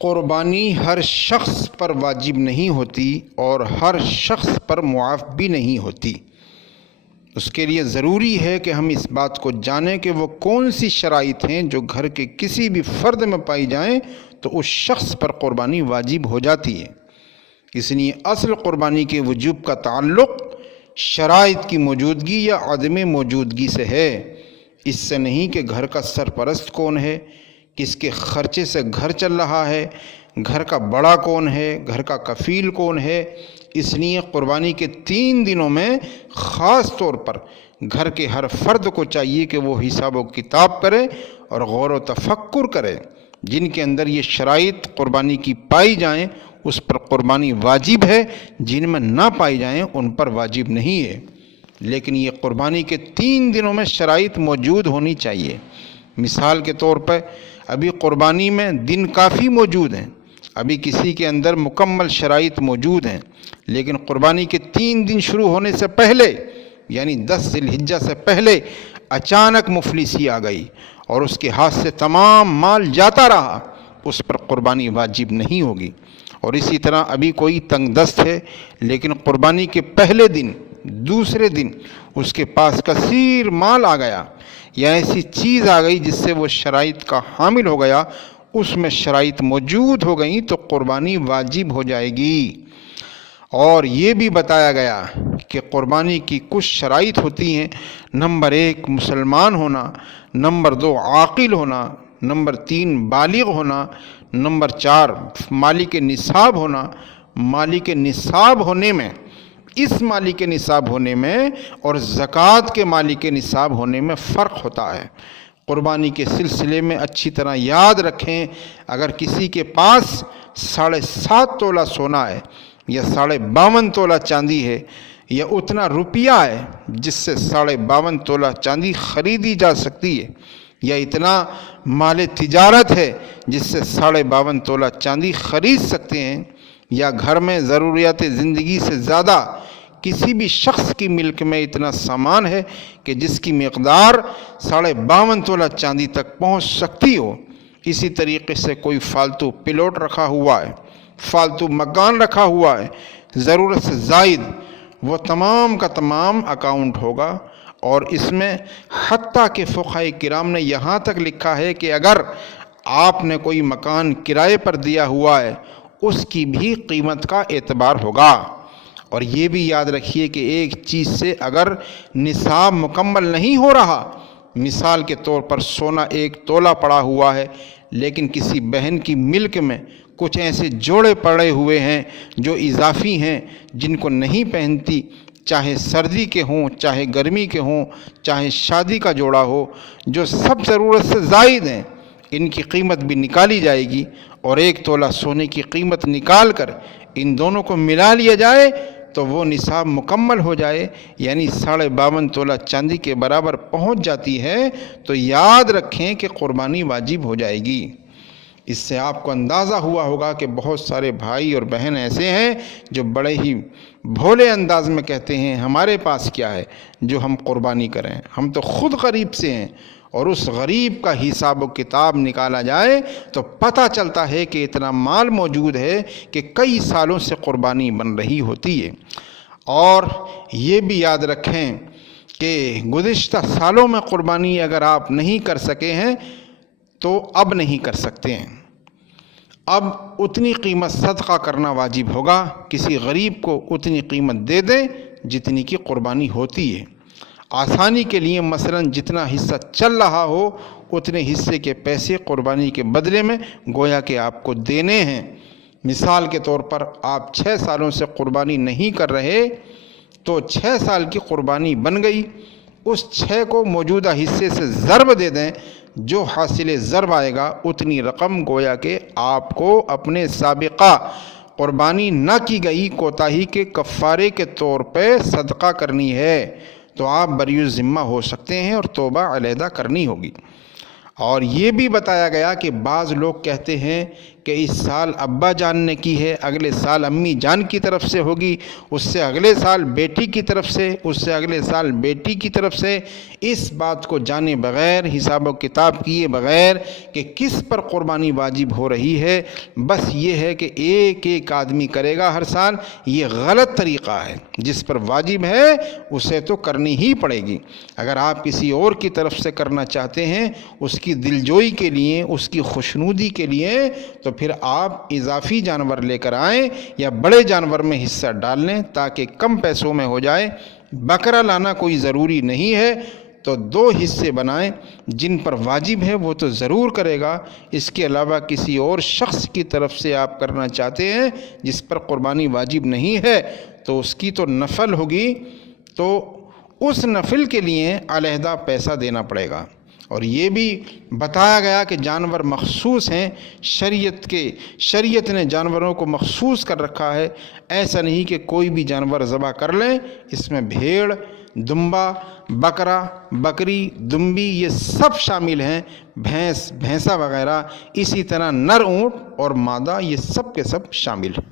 قربانی ہر شخص پر واجب نہیں ہوتی اور ہر شخص پر معاف بھی نہیں ہوتی۔ اس کے لیے ضروری ہے کہ ہم اس بات کو جانیں کہ وہ کون سی شرائط ہیں جو گھر کے کسی بھی فرد میں پائی جائیں تو اس شخص پر قربانی واجب ہو جاتی ہے۔ اس لیے اصل قربانی کے وجوب کا تعلق شرائط کی موجودگی یا عدم موجودگی سے ہے، اس سے نہیں کہ گھر کا سرپرست کون ہے، کس کے خرچے سے گھر چل رہا ہے، گھر کا بڑا کون ہے، گھر کا کفیل کون ہے۔ اس لیے قربانی کے 3 دنوں میں خاص طور پر گھر کے ہر فرد کو چاہیے کہ وہ حساب و کتاب کرے اور غور و تفکر کرے۔ جن کے اندر یہ شرائط قربانی کی پائی جائیں اس پر قربانی واجب ہے، جن میں نہ پائی جائیں ان پر واجب نہیں ہے۔ لیکن یہ قربانی کے 3 دنوں میں شرائط موجود ہونی چاہیے۔ مثال کے طور پر ابھی قربانی میں دن کافی موجود ہیں، ابھی کسی کے اندر مکمل شرائط موجود ہیں، لیکن قربانی کے 3 دن شروع ہونے سے پہلے یعنی 10 ذی الحجہ سے پہلے اچانک مفلسی آ گئی اور اس کے ہاتھ سے تمام مال جاتا رہا، اس پر قربانی واجب نہیں ہوگی۔ اور اسی طرح ابھی کوئی تنگ دست ہے لیکن قربانی کے پہلے دن دوسرے دن اس کے پاس کثیر مال آ گیا یا ایسی چیز آ گئی جس سے وہ شرائط کا حامل ہو گیا، اس میں شرائط موجود ہو گئیں تو قربانی واجب ہو جائے گی۔ اور یہ بھی بتایا گیا کہ قربانی کی کچھ شرائط ہوتی ہیں، نمبر 1 مسلمان ہونا، نمبر 2 عاقل ہونا، نمبر 3 بالغ ہونا، نمبر 4 مالک نصاب ہونا۔ مالک نصاب ہونے میں، اس مالک نصاب ہونے میں اور زکوٰۃ کے مالک نصاب ہونے میں فرق ہوتا ہے۔ قربانی کے سلسلے میں اچھی طرح یاد رکھیں، اگر کسی کے پاس 7.5 تولہ سونا ہے یا 52.5 تولہ چاندی ہے یا اتنا روپیہ ہے جس سے 52.5 تولہ چاندی خریدی جا سکتی ہے، یا اتنا مال تجارت ہے جس سے 52.5 تولہ چاندی خرید سکتے ہیں، یا گھر میں ضروریات زندگی سے زیادہ کسی بھی شخص کی ملک میں اتنا سامان ہے کہ جس کی مقدار 52.5 تولہ چاندی تک پہنچ سکتی ہو۔ اسی طریقے سے کوئی فالتو پلاٹ رکھا ہوا ہے، فالتو مکان رکھا ہوا ہے، ضرورت سے زائد، وہ تمام کا تمام اکاؤنٹ ہوگا۔ اور اس میں حتیٰ کہ فقہائے کرام نے یہاں تک لکھا ہے کہ اگر آپ نے کوئی مکان کرائے پر دیا ہوا ہے اس کی بھی قیمت کا اعتبار ہوگا۔ اور یہ بھی یاد رکھیے کہ ایک چیز سے اگر نصاب مکمل نہیں ہو رہا، مثال کے طور پر سونا 1 تولہ پڑا ہوا ہے لیکن کسی بہن کی ملک میں کچھ ایسے جوڑے پڑے ہوئے ہیں جو اضافی ہیں جن کو نہیں پہنتی، چاہے سردی کے ہوں چاہے گرمی کے ہوں چاہے شادی کا جوڑا ہو، جو سب ضرورت سے زائد ہیں، ان کی قیمت بھی نکالی جائے گی اور 1 تولہ سونے کی قیمت نکال کر ان دونوں کو ملا لیا جائے تو وہ نصاب مکمل ہو جائے، یعنی 52.5 تولہ چاندی کے برابر پہنچ جاتی ہے، تو یاد رکھیں کہ قربانی واجب ہو جائے گی۔ اس سے آپ کو اندازہ ہوا ہوگا کہ بہت سارے بھائی اور بہن ایسے ہیں جو بڑے ہی بھولے انداز میں کہتے ہیں ہمارے پاس کیا ہے جو ہم قربانی کریں، ہم تو خود غریب سے ہیں۔ اور اس غریب کا حساب و کتاب نکالا جائے تو پتہ چلتا ہے کہ اتنا مال موجود ہے کہ کئی سالوں سے قربانی بن رہی ہوتی ہے۔ اور یہ بھی یاد رکھیں کہ گزشتہ سالوں میں قربانی اگر آپ نہیں کر سکے ہیں تو اب نہیں کر سکتے ہیں، اب اتنی قیمت صدقہ کرنا واجب ہوگا، کسی غریب کو اتنی قیمت دے دیں جتنی کی قربانی ہوتی ہے۔ آسانی کے لیے مثلا جتنا حصہ چل رہا ہو اتنے حصے کے پیسے قربانی کے بدلے میں گویا کہ آپ کو دینے ہیں۔ مثال کے طور پر آپ 6 سالوں سے قربانی نہیں کر رہے تو 6 سال کی قربانی بن گئی، اس 6 کو موجودہ حصے سے ضرب دے دیں، جو حاصل ضرب آئے گا اتنی رقم گویا کہ آپ کو اپنے سابقہ قربانی نہ کی گئی کوتاہی کے کفارے کے طور پہ صدقہ کرنی ہے، تو آپ بری الذمہ ہو سکتے ہیں اور توبہ علیحدہ کرنی ہوگی۔ اور یہ بھی بتایا گیا کہ بعض لوگ کہتے ہیں کہ اس سال ابا جان نے کی ہے، اگلے سال امی جان کی طرف سے ہوگی، اس سے اگلے سال بیٹی کی طرف سے، اس سے اگلے سال بیٹی کی طرف سے۔ اس بات کو جانے بغیر، حساب و کتاب کیے بغیر کہ کس پر قربانی واجب ہو رہی ہے، بس یہ ہے کہ ایک ایک آدمی کرے گا ہر سال، یہ غلط طریقہ ہے۔ جس پر واجب ہے اسے تو کرنی ہی پڑے گی۔ اگر آپ کسی اور کی طرف سے کرنا چاہتے ہیں، اس کی دلجوئی کے لیے، اس کی خوشنودی کے لیے، تو پھر آپ اضافی جانور لے کر آئیں یا بڑے جانور میں حصہ ڈال لیں تاکہ کم پیسوں میں ہو جائے۔ بکرا لانا کوئی ضروری نہیں ہے، تو 2 حصے بنائیں۔ جن پر واجب ہے وہ تو ضرور کرے گا، اس کے علاوہ کسی اور شخص کی طرف سے آپ کرنا چاہتے ہیں جس پر قربانی واجب نہیں ہے تو اس کی تو نفل ہوگی، تو اس نفل کے لیے علیحدہ پیسہ دینا پڑے گا۔ اور یہ بھی بتایا گیا کہ جانور مخصوص ہیں، شریعت نے جانوروں کو مخصوص کر رکھا ہے۔ ایسا نہیں کہ کوئی بھی جانور ذبح کر لیں، اس میں بھیڑ، دمبا، بکرا، بکری، دمبی یہ سب شامل ہیں، بھینسا وغیرہ، اسی طرح نر اونٹ اور مادہ یہ سب کے سب شامل ہیں۔